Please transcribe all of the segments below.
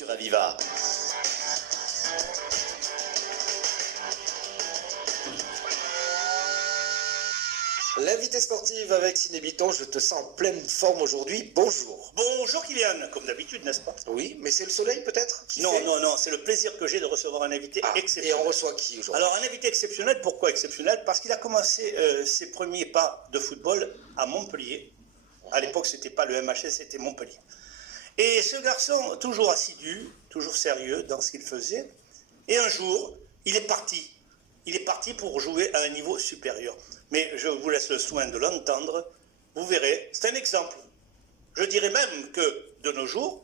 sur Aviva. L'invité sportive avec Cinébiton, je te sens en pleine forme aujourd'hui. Bonjour. Bonjour Kylian, comme d'habitude, n'est-ce pas? Oui, mais c'est le soleil peut-être Non, c'est le plaisir que j'ai de recevoir un invité exceptionnel. Et on reçoit qui aujourd'hui? Alors un invité exceptionnel, pourquoi exceptionnel? Parce qu'il a commencé ses premiers pas de football à Montpellier. À l'époque, c'était pas le MHS, c'était Montpellier. Et ce garçon, toujours assidu, toujours sérieux dans ce qu'il faisait, et un jour, il est parti. Il est parti pour jouer à un niveau supérieur. Mais je vous laisse le soin de l'entendre. Vous verrez, c'est un exemple. Je dirais même que, de nos jours,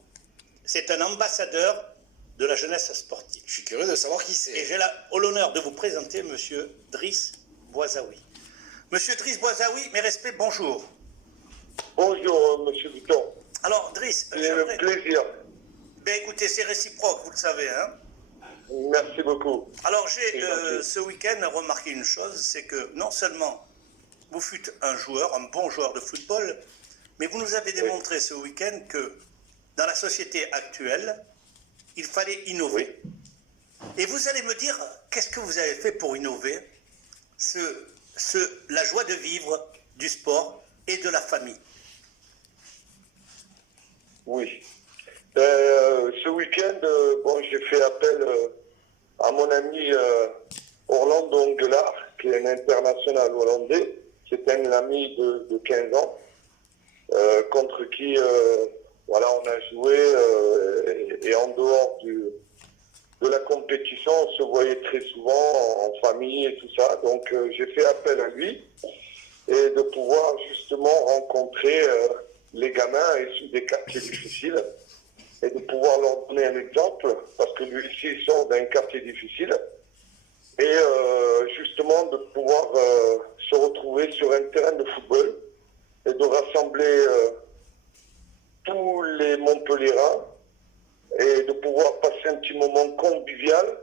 c'est un ambassadeur de la jeunesse sportive. Je suis curieux de savoir qui c'est. Et j'ai l'honneur de vous présenter Monsieur Driss Bouazaoui. Monsieur Driss Bouazaoui, mes respects, bonjour. Bonjour, Monsieur Biton. Alors, Driss, c'est un plaisir. Ben écoutez, c'est réciproque, vous le savez, hein. Merci beaucoup. Alors, j'ai ce week-end remarqué une chose, c'est que non seulement vous fûtes un joueur, un bon joueur de football, mais vous nous avez démontré ce week-end que dans la société actuelle, il fallait innover. Et vous allez me dire, qu'est-ce que vous avez fait pour innover la joie de vivre du sport et de la famille? Oui. Ce week-end, j'ai fait appel à mon ami Orlando Ongelard, qui est un international hollandais. C'est un ami de 15 ans, contre qui on a joué, et en dehors de la compétition, on se voyait très souvent en famille et tout ça. Donc j'ai fait appel à lui et de pouvoir justement rencontrer les gamins issus des quartiers difficiles et de pouvoir leur donner un exemple, parce que lui ici il sort d'un quartier difficile, et justement de pouvoir se retrouver sur un terrain de football et de rassembler tous les Montpelliérains et de pouvoir passer un petit moment convivial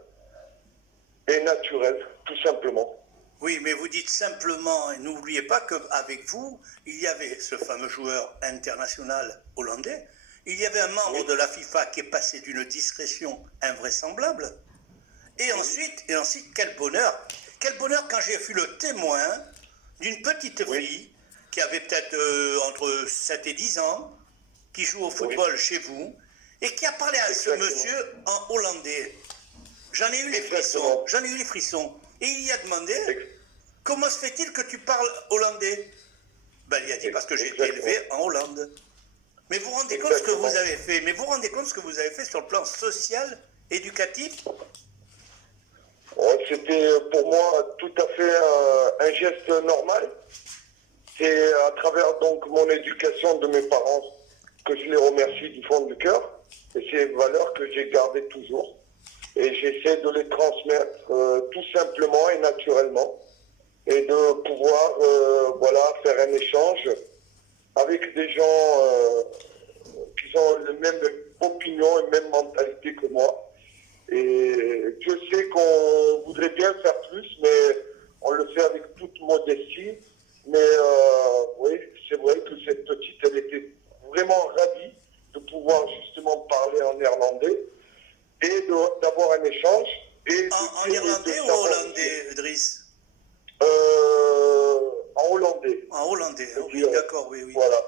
et naturel, tout simplement. Oui, mais vous dites simplement, et n'oubliez pas qu'avec vous, il y avait ce fameux joueur international hollandais, il y avait un membre de la FIFA qui est passé d'une discrétion invraisemblable, et ensuite, quel bonheur quand j'ai fui le témoin d'une petite fille qui avait peut-être entre 7 et 10 ans, qui joue au football chez vous, et qui a parlé à ce monsieur en hollandais. J'en ai eu les frissons. Et il y a demandé, comment se fait-il que tu parles hollandais? Ben, il a dit, parce que j'ai été élevé en Hollande. Mais vous vous rendez compte ce que vous avez fait? Mais vous vous rendez compte ce que vous avez fait sur le plan social, éducatif? C'était pour moi tout à fait un geste normal. C'est à travers donc mon éducation de mes parents que je les remercie du fond du cœur. Et c'est des valeurs que j'ai gardées toujours. Et j'essaie de les transmettre tout simplement et naturellement. Et de pouvoir faire un échange avec des gens qui ont la même opinion et même mentalité que moi. Et je sais qu'on voudrait bien faire plus, mais on le fait avec toute modestie. Mais oui, c'est vrai que cette petite, elle était vraiment ravie de pouvoir justement parler en néerlandais et d'avoir un échange. En néerlandais ou en hollandais, Driss? En hollandais. En hollandais, oui, d'accord, oui. Voilà.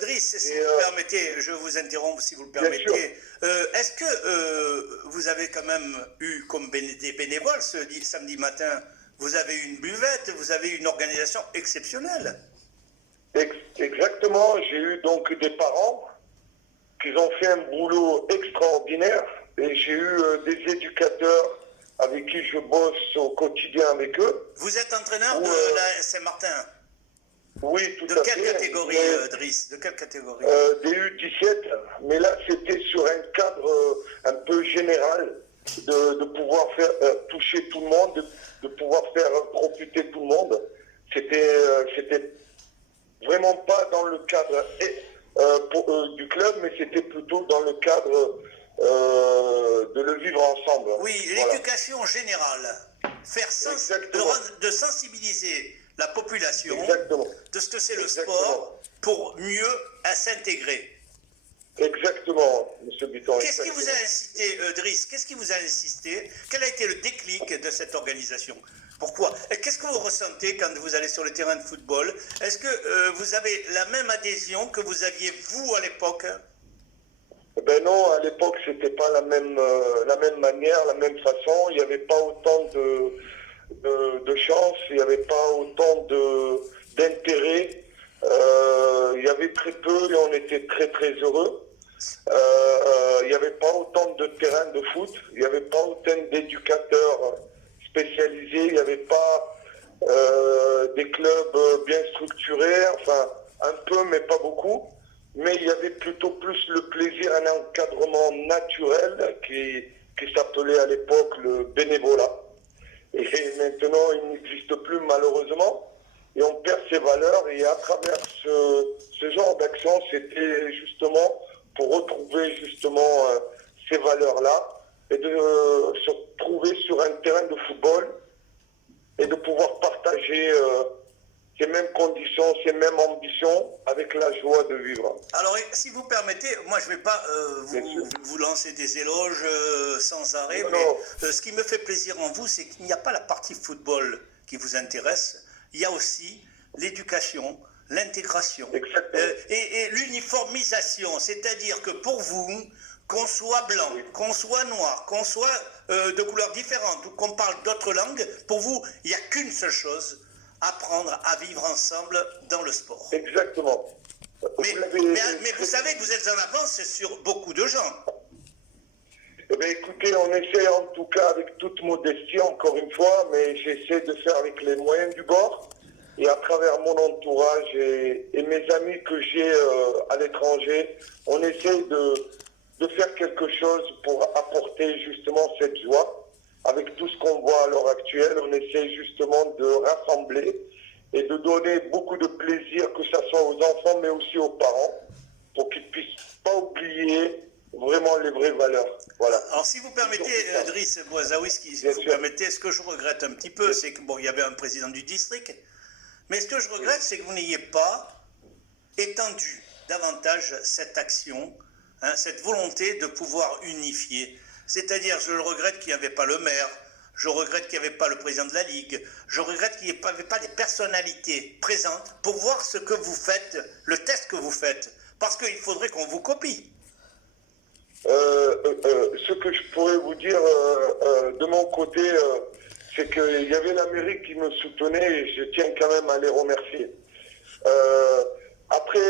Driss, si vous le permettez, je vous interromps si vous le permettez. Est-ce que vous avez quand même eu comme des bénévoles samedi matin, vous avez eu une buvette, vous avez eu une organisation exceptionnelle? Exactement, j'ai eu donc des parents qui ont fait un boulot extraordinaire et j'ai eu des éducateurs avec qui je bosse au quotidien avec eux. Vous êtes entraîneur de la Saint-Martin? Oui, tout de à fait. De quelle catégorie, Driss? De quelle catégorie? Des U17, mais là c'était sur un cadre un peu général, de pouvoir faire toucher tout le monde, de pouvoir faire profiter tout le monde. C'était vraiment pas dans le cadre du club, mais c'était plutôt dans le cadre de le vivre ensemble. Oui, l'éducation générale. De sensibiliser la population de ce que c'est le sport pour mieux s'intégrer. Exactement, M. Bitton. Qu'est-ce qui vous a incité, Driss, qu'est-ce qui vous a incité? Quel a été le déclic de cette organisation? Pourquoi? Qu'est-ce que vous ressentez quand vous allez sur le terrain de football? Est-ce que vous avez la même adhésion que vous aviez vous à l'époque? Ben non, à l'époque, c'était pas la même manière, la même façon. Il n'y avait pas autant de chance, il n'y avait pas autant d'intérêt. Il y avait très peu et on était très très heureux. Il n'y avait pas autant de terrains de foot, il n'y avait pas autant d'éducateurs spécialisés, il n'y avait pas des clubs bien structurés, enfin un peu mais pas beaucoup. Mais il y avait plutôt plus le plaisir, un encadrement naturel qui s'appelait à l'époque le bénévolat. Et maintenant, il n'existe plus malheureusement. Et on perd ses valeurs. Et à travers ce genre d'action, c'était justement pour retrouver justement ces valeurs-là et de se retrouver sur un terrain de football et de pouvoir partager ces mêmes conditions, ces mêmes ambitions avec la joie de vivre. Alors, si vous permettez, moi je ne vais pas vous lancer des éloges sans arrêt, Non, mais non. ce qui me fait plaisir en vous, c'est qu'il n'y a pas la partie football qui vous intéresse, il y a aussi l'éducation, l'intégration et l'uniformisation, c'est-à-dire que pour vous, qu'on soit blanc, qu'on soit noir, qu'on soit de couleurs différentes ou qu'on parle d'autres langues, pour vous, il n'y a qu'une seule chose: apprendre à vivre ensemble dans le sport. Exactement. Mais vous savez que vous êtes en avance sur beaucoup de gens. Eh bien, écoutez, on essaie en tout cas avec toute modestie, encore une fois, mais j'essaie de faire avec les moyens du bord et à travers mon entourage et mes amis que j'ai à l'étranger, on essaie de faire quelque chose pour apporter justement cette joie. Avec tout ce qu'on voit à l'heure actuelle, on essaie justement de rassembler et de donner beaucoup de plaisir, que ce soit aux enfants, mais aussi aux parents, pour qu'ils ne puissent pas oublier vraiment les vraies valeurs. Voilà. Alors, si vous permettez, Driss Bouazaoui, si vous permettez, ce que je regrette un petit peu, c'est que, bon, il y avait un président du district, mais ce que je regrette, c'est que vous n'ayez pas étendu davantage cette action, hein, cette volonté de pouvoir unifier. C'est-à-dire, je le regrette qu'il n'y avait pas le maire, je regrette qu'il n'y avait pas le président de la Ligue, je regrette qu'il n'y avait pas des personnalités présentes pour voir ce que vous faites, le test que vous faites, parce qu'il faudrait qu'on vous copie. Ce que je pourrais vous dire de mon côté, c'est qu'il y avait la mairie qui me soutenait et je tiens quand même à les remercier. Après,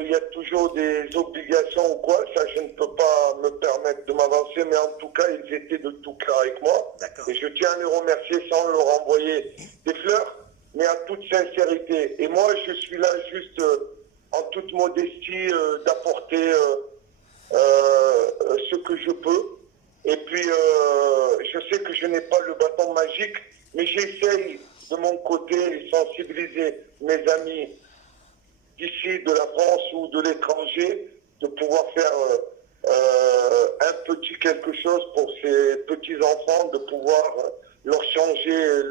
il y a toujours des obligations ou quoi, ça je ne peux pas me permettre de m'avancer, mais en tout cas, ils étaient de tout cœur avec moi. Et je tiens à les remercier sans leur envoyer des fleurs, mais à toute sincérité. Et moi, je suis là juste en toute modestie d'apporter ce que je peux. Et puis, je sais que je n'ai pas le bâton magique, mais j'essaye de mon côté sensibiliser mes amis d'ici, de la France ou de l'étranger, de pouvoir faire un petit quelque chose pour ces petits-enfants, de pouvoir leur changer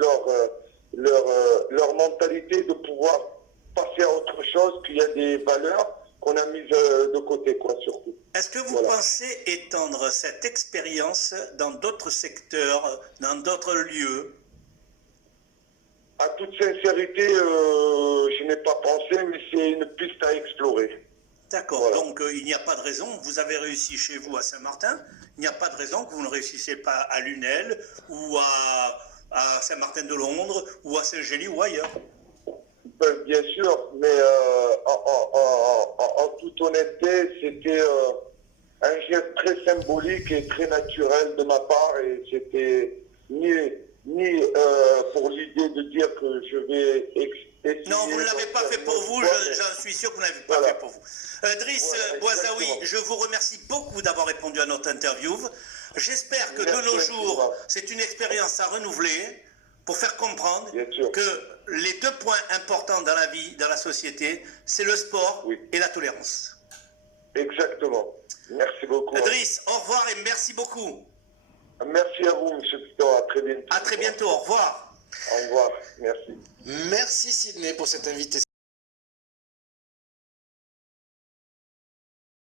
leur mentalité, de pouvoir passer à autre chose, qu'il y a des valeurs qu'on a mises de côté, quoi, surtout. Est-ce que vous pensez étendre cette expérience dans d'autres secteurs, dans d'autres lieux? À toute sincérité, je n'ai pas pensé, mais c'est une piste à explorer. D'accord, voilà. Donc il n'y a pas de raison, vous avez réussi chez vous à Saint-Martin, il n'y a pas de raison que vous ne réussissiez pas à Lunel, ou à Saint-Martin-de-Londres, ou à Saint-Gély, ou ailleurs. Bien sûr, mais en toute honnêteté, c'était un geste très symbolique et très naturel de ma part, et c'était ni pour l'idée de dire que je vais essayer... Non, vous ne l'avez pas fait pour vous, j'en suis sûr que vous ne l'avez pas fait pour vous. Driss Bouazaoui, je vous remercie beaucoup d'avoir répondu à notre interview. J'espère que de nos jours, c'est une expérience à renouveler pour faire comprendre que les deux points importants dans la vie, dans la société, c'est le sport et la tolérance. Exactement. Merci beaucoup. Driss, au revoir et merci beaucoup. Merci à vous, M. Piton. À très bientôt. À très bientôt. Au revoir. Au revoir. Merci. Merci Sidney pour cette invitation.